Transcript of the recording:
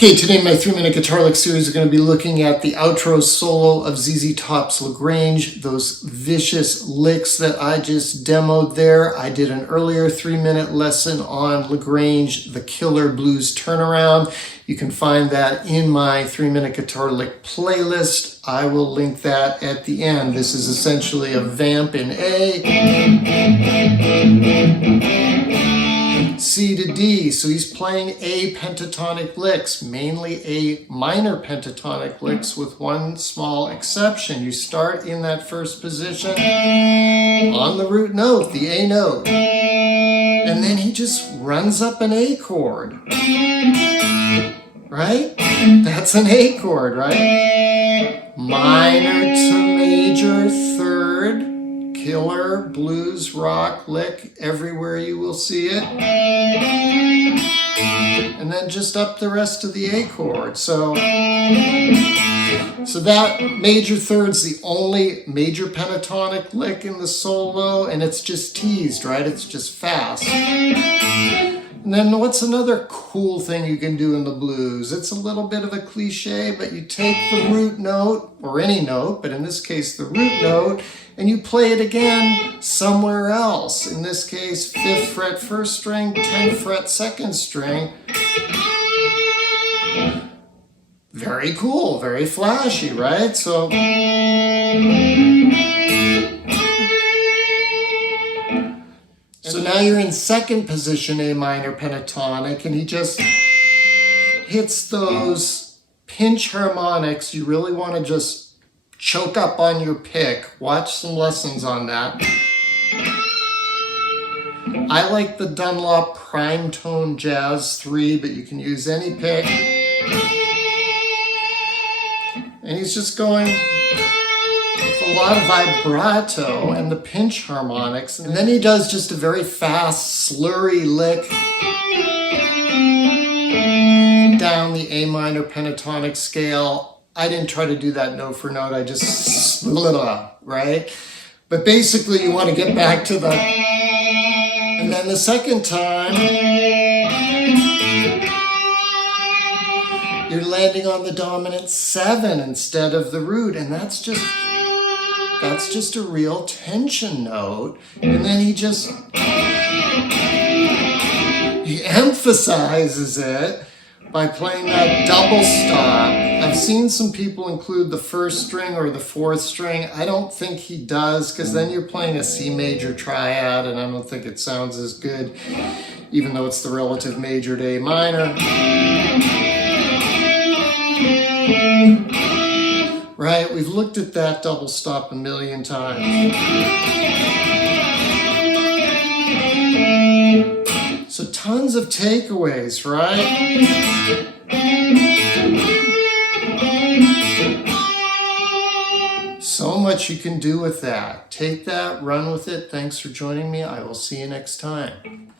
Okay, today my 3-minute guitar lick series is going to be looking at the outro solo of ZZ Top's Grange, those vicious licks that I just demoed there. I did an earlier 3-minute lesson on Grange, the Killer Blues Turnaround. You can find that in my 3-minute guitar lick playlist. I will link that at the end. This is essentially a vamp in A, C to D, so he's playing A pentatonic licks, mainly A minor pentatonic licks with one small exception. You start in that first position on the root note, the A note, and then he just runs up an A chord, right? That's an A chord, right? Minor to major third, killer, blues, rock, lick, everywhere you will see it. And then just up the rest of the A chord. So that major third's the only major pentatonic lick in the solo, and it's just teased, right? It's just fast. And then what's another cool thing you can do in the blues? It's a little bit of a cliche, but you take the root note, or any note, but in this case the root note, and you play it again somewhere else. In this case, 5th fret 1st string, 10th fret 2nd string. Very cool, very flashy, right? So now you're in second position A minor pentatonic, and he just hits those pinch harmonics. You really want to just choke up on your pick. Watch some lessons on that. I like the Dunlop Prime Tone Jazz 3, but you can use any pick. And he's just going with a lot of vibrato and the pinch harmonics. And then he does just a very fast, slurry lick down the A minor pentatonic scale. I didn't try to do that note for note, I just split up, right? But basically you want to get back to the, and then the second time, you're landing on the dominant 7 instead of the root, and that's just a real tension note. And then he emphasizes it by playing that double stop. I've seen some people include the 1st string or the 4th string. I don't think he does, because then you're playing a C major triad, and I don't think it sounds as good, even though it's the relative major to A minor. Right, we've looked at that double stop a million times. So tons of takeaways, right? So much you can do with that. Take that, run with it. Thanks for joining me. I will see you next time.